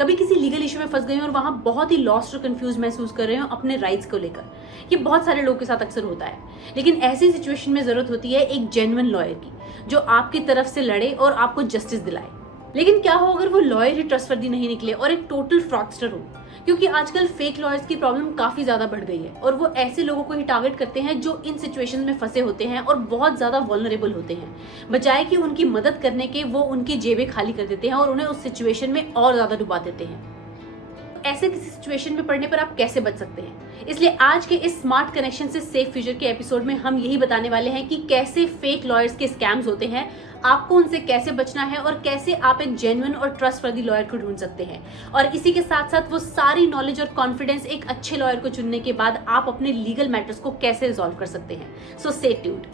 कभी किसी legal issue में फंस गए और वहां बहुत ही लॉस्ट और कंफ्यूज महसूस कर रहे हो अपने राइट्स को लेकर। ये बहुत सारे लोगों के साथ अक्सर होता है, लेकिन ऐसी सिचुएशन में जरूरत होती है एक जेन्युइन लॉयर की, जो आपकी तरफ से लड़े और आपको जस्टिस दिलाए। लेकिन क्या हो अगर वो लॉयर ही ट्रस्टवर्दी नहीं निकले और एक टोटल फ्रॉडस्टर हो? क्योंकि आजकल फेक लॉयर्स की प्रॉब्लम काफी ज्यादा बढ़ गई है और वो ऐसे लोगों को ही टारगेट करते हैं जो इन सिचुएशन में फंसे होते हैं और बहुत ज्यादा वल्नरेबल होते हैं। बजाय कि उनकी मदद करने के वो उनकी जेबें खाली कर देते हैं और उन्हें उस सिचुएशन में और ज्यादा डुबा देते हैं। ऐसे किसी सिचुएशन में पड़ने पर आप कैसे बच सकते हैं? इसलिए आज के इस स्मार्ट कनेक्शन से सेफ फ्यूचर के एपिसोड में हम यही बताने वाले हैं कि कैसे फेक लॉयर्स के स्कैम्स होते हैं, आपको उनसे कैसे बचना है और कैसे आप एक जेन्युइन और ट्रस्टवर्दी लॉयर को ढूंढ सकते हैं। और इसी के साथ साथ वो सारी नॉलेज और कॉन्फिडेंस एक अच्छे लॉयर को चुनने के बाद आप अपने लीगल मैटर्स को कैसे रिजॉल्व कर सकते हैं। So stay tuned.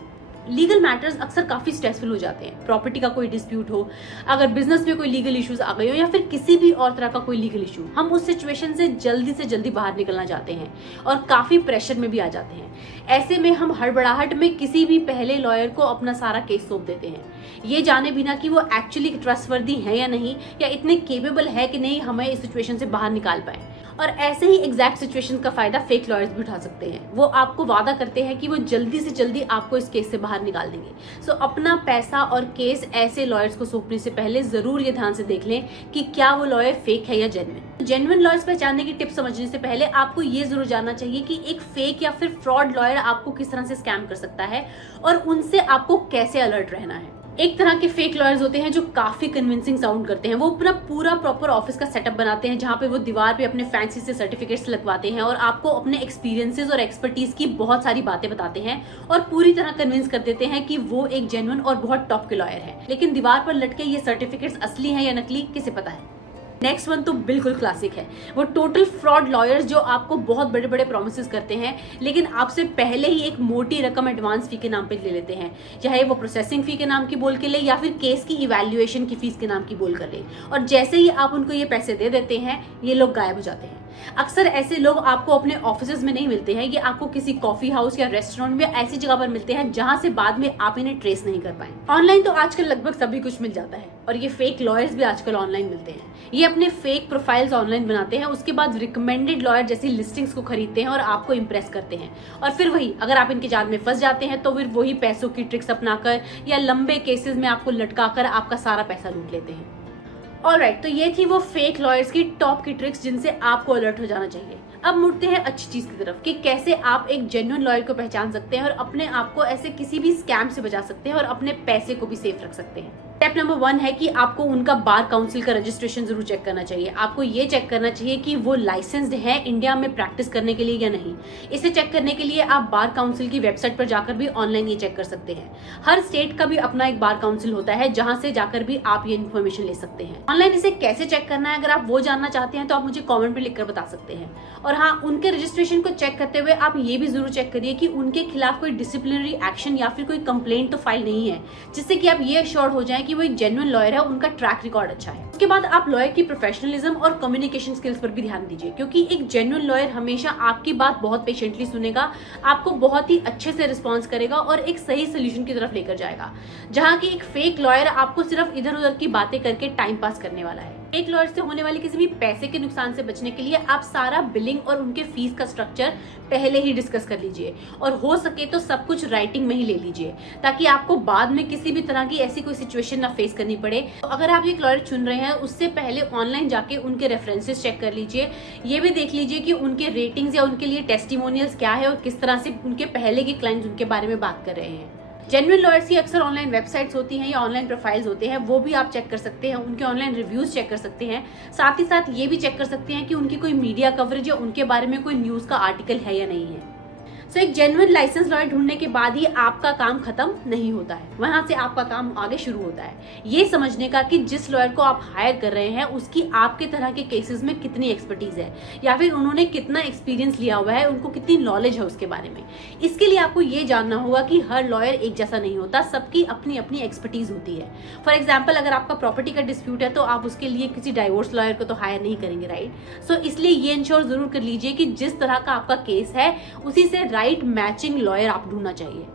Legal matters अक्सर काफी स्ट्रेसफुल हो जाते हैं। प्रॉपर्टी का कोई डिस्प्यूट हो, अगर बिजनेस में कोई लीगल इश्यूज आ गए हो या फिर किसी भी और तरह का कोई लीगल इशू, हम उस सिचुएशन से जल्दी बाहर निकलना चाहते हैं और काफी प्रेशर में भी आ जाते हैं। ऐसे में हम हड़बड़ाहट में किसी भी पहले लॉयर को अपना सारा केस सौंप देते हैं, ये जाने बिना कि वो एक्चुअली ट्रस्टवर्दी है या नहीं, या इतने केपेबल है कि नहीं हमें इस सिचुएशन से बाहर निकाल पाए। और ऐसे ही एग्जैक्ट सिचुएशन का फायदा फेक लॉयर्स भी उठा सकते हैं। वो आपको वादा करते हैं कि वो जल्दी से जल्दी आपको इस केस से बाहर निकाल देंगे। सो अपना पैसा और केस ऐसे लॉयर्स को सौंपने से पहले जरूर ये ध्यान से देख लें कि क्या वो लॉयर फेक है या जेन्युइन। जेन्युइन लॉयर्स पहचानने की टिप्स समझने से पहले आपको ये जरूर जानना चाहिए कि एक फेक या फिर फ्रॉड लॉयर आपको किस तरह से स्कैम कर सकता है और उनसे आपको कैसे अलर्ट रहना है। एक तरह के फेक लॉयर्स होते हैं जो काफी कन्विंसिंग साउंड करते हैं। वो अपना पूरा प्रॉपर ऑफिस का सेटअप बनाते हैं जहां पे वो दीवार पे अपने फैंसी से सर्टिफिकेट्स लगवाते हैं और आपको अपने एक्सपीरियंसेस और एक्सपर्टीज की बहुत सारी बातें बताते हैं और पूरी तरह कन्विंस कर देते हैं कि वो एक जेन्युइन और बहुत टॉप के लॉयर है। लेकिन दीवार पर लटके ये सर्टिफिकेट्स असली हैं या नकली, किसे पता है। नेक्स्ट वन तो बिल्कुल क्लासिक है, वो टोटल फ्रॉड लॉयर्स जो आपको बहुत बड़े बड़े प्रोमिसेस करते हैं लेकिन आपसे पहले ही एक मोटी रकम एडवांस फी के नाम पे ले लेते हैं, चाहे वो प्रोसेसिंग फी के नाम की बोल के ले या फिर केस की इवैल्यूएशन की फीस के नाम की बोल कर ले। और जैसे ही आप उनको ये पैसे दे देते हैं ये लोग गायब हो जाते हैं। अक्सर ऐसे लोग आपको अपने ऑफिसेज में नहीं मिलते हैं, ये आपको किसी कॉफी हाउस या रेस्टोरेंट में ऐसी जगह पर मिलते हैं जहां से बाद में आप इन्हें ट्रेस नहीं कर पाए। ऑनलाइन तो आजकल लगभग सभी कुछ मिल जाता है और ये फेक लॉयर्स भी आजकल ऑनलाइन मिलते हैं। ये अपने फेक प्रोफाइल्स ऑनलाइन बनाते हैं, उसके बाद रिकमेंडेड लॉयर जैसी लिस्टिंग्स को खरीदते हैं और आपको इंप्रेस करते हैं। और फिर वही, अगर आप इनके जाल में फंस जाते हैं तो फिर वही पैसों की ट्रिक्स अपनाकर या लंबे केसेस में आपको लटकाकर आपका सारा पैसा लूट लेते हैं। ऑलराइट, तो ये थी वो फेक लॉयर्स की टॉप की ट्रिक्स जिनसे आपको अलर्ट हो जाना चाहिए। अब मुड़ते हैं अच्छी चीज की तरफ कि कैसे आप एक जेन्युइन लॉयर को पहचान सकते हैं और अपने आप को ऐसे किसी भी स्कैम से बचा सकते हैं और अपने पैसे को भी सेफ रख सकते हैं। स्टेप नंबर 1 है कि आपको उनका बार काउंसिल का रजिस्ट्रेशन जरूर चेक करना चाहिए। आपको ये चेक करना चाहिए कि वो लाइसेंस्ड है इंडिया में प्रैक्टिस करने के लिए या नहीं। इसे चेक करने के लिए आप बार काउंसिल की वेबसाइट पर जाकर भी ऑनलाइन ये चेक कर सकते हैं। हर स्टेट का भी अपना एक बार काउंसिल होता है जहां से जाकर भी आप ये इन्फॉर्मेशन ले सकते हैं। ऑनलाइन इसे कैसे चेक करना है अगर आप वो जानना चाहते हैं तो आप मुझे कॉमेंट में लिखकर बता सकते हैं। और हाँ, उनके रजिस्ट्रेशन को चेक करते हुए आप ये भी जरूर चेक करिए कि उनके खिलाफ कोई डिसिप्लिनरी एक्शन या फिर कोई कंप्लेंट तो फाइल नहीं है, जिससे कि आप ये अश्योर्ड हो जाएं कि वो एक जेन्युइन लॉयर है, उनका ट्रैक रिकॉर्ड अच्छा है। उसके बाद आप लॉयर की प्रोफेशनलिज्म और कम्युनिकेशन स्किल्स पर भी ध्यान दीजिए, क्योंकि एक जेन्युइन लॉयर हमेशा आपकी बात बहुत पेशेंटली सुनेगा, आपको बहुत ही अच्छे से रिस्पॉन्स करेगा और एक सही सोल्यूशन की तरफ लेकर जाएगा। जहां की एक फेक लॉयर आपको सिर्फ इधर उधर की बातें करके टाइम पास करने वाला है। फेक लॉयर से होने वाले किसी भी पैसे के नुकसान से बचने के लिए आप सारा बिलिंग और उनके फीस का स्ट्रक्चर पहले ही डिस्कस कर लीजिए और हो सके तो सब कुछ राइटिंग में ही ले लीजिए, ताकि आपको बाद में किसी भी तरह की ऐसी कोई सिचुएशन ना फेस करनी पड़े। तो अगर आप एक लॉयर चुन रहे हैं उससे पहले ऑनलाइन जाके उनके रेफरेंसेस चेक कर लीजिए। ये भी देख लीजिए कि उनके रेटिंग्स या उनके लिए टेस्टिमोनियल्स क्या है और किस तरह से उनके पहले के क्लाइंट्स उनके बारे में बात कर रहे हैं। जेन्युइन लॉयर्स की अक्सर ऑनलाइन वेबसाइट्स होती हैं या ऑनलाइन प्रोफाइल्स होते हैं, वो भी आप चेक कर सकते हैं, उनके ऑनलाइन रिव्यूज चेक कर सकते हैं। साथ ही साथ ये भी चेक कर सकते हैं कि उनकी कोई मीडिया कवरेज या उनके बारे में कोई न्यूज का आर्टिकल है या नहीं है। सो एक जेन्युइन लाइसेंस लॉयर ढूंढने के बाद ही आपका काम खत्म नहीं होता है, वहां से आपका काम आगे शुरू होता है ये समझने का कि जिस लॉयर को आप हायर कर रहे हैं उसकी आपके तरह के केसेस में कितनी एक्सपर्टीज है या फिर उन्होंने कितना एक्सपीरियंस लिया हुआ है, उनको कितनी नॉलेज है उसके बारे में। इसके लिए आपको ये जानना होगा कि हर लॉयर एक जैसा नहीं होता, सबकी अपनी अपनी एक्सपर्टीज होती है। फॉर एग्जाम्पल, अगर आपका प्रॉपर्टी का डिस्प्यूट है तो आप उसके लिए किसी डाइवोर्स लॉयर को तो हायर नहीं करेंगे, राइट। सो इसलिए ये इंश्योर जरूर कर लीजिए कि जिस तरह का आपका केस है उसी से राइट मैचिंग लॉयर आप ढूंढना चाहिए।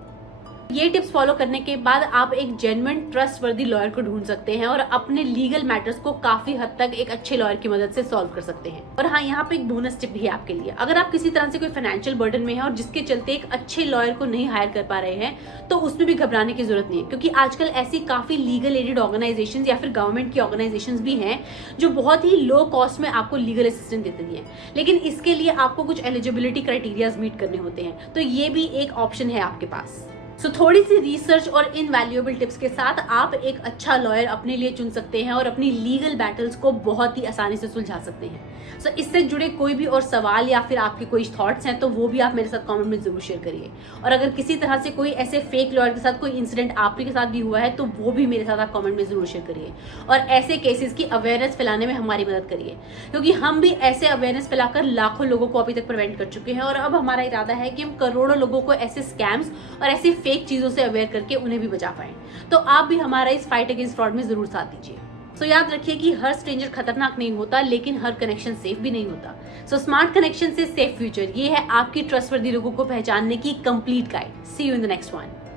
ये टिप्स फॉलो करने के बाद आप एक जेन्युइन ट्रस्टवर्दी लॉयर को ढूंढ सकते हैं और अपने लीगल मैटर्स को काफी हद तक एक अच्छे लॉयर की मदद से सॉल्व कर सकते हैं। और हाँ, यहाँ पे एक बोनस टिप भी है आपके लिए। अगर आप किसी तरह से कोई फाइनेंशियल बर्डन में है और जिसके चलते एक अच्छे लॉयर को नहीं हायर कर पा रहे हैं, तो उसमें भी घबराने की जरूरत नहीं है, क्योंकि आजकल ऐसी काफी लीगल एडेड ऑर्गेनाइजेशन या फिर गवर्नमेंट की ऑर्गेनाइजेशन भी हैं जो बहुत ही लो कॉस्ट में आपको लीगल असिस्टेंस देती है। लेकिन इसके लिए आपको कुछ एलिजिबिलिटी क्राइटेरियाज मीट करने होते हैं, तो ये भी एक ऑप्शन है आपके पास। थोड़ी सी रिसर्च और इनवैल्यूएबल टिप्स के साथ आप एक अच्छा लॉयर अपने लिए चुन सकते हैं और अपनी लीगल बैटल्स को बहुत ही आसानी से सुलझा सकते हैं। इससे जुड़े कोई भी और सवाल या फिर आपके कोई थॉट्स हैं तो वो भी आप मेरे साथ कमेंट में जरूर शेयर करिए। और अगर किसी तरह से कोई ऐसे फेक लॉयर के साथ कोई इंसिडेंट आपके साथ भी हुआ है तो वो भी मेरे साथ आप कमेंट में जरूर शेयर करिए और ऐसे केसेस की अवेयरनेस फैलाने में हमारी मदद करिए, क्योंकि हम भी ऐसे अवेयरनेस फैलाकर लाखों लोगों को अभी तक प्रिवेंट कर चुके हैं और अब हमारा इरादा है कि हम करोड़ों लोगों को ऐसे स्कैम्स और ऐसी फेक चीजों से अवेयर करके उन्हें भी बचा पाएं। तो आप भी हमारा इस फाइट अगेंस्ट फ्रॉड में जरूर साथ दीजिए। याद रखिए कि हर स्ट्रेंजर खतरनाक नहीं होता, लेकिन हर कनेक्शन सेफ भी नहीं होता। स्मार्ट कनेक्शन से सेफ फ्यूचर, ये है आपकी ट्रस्टवर्दी लोगों को पहचानने की complete guide. See you in the next one.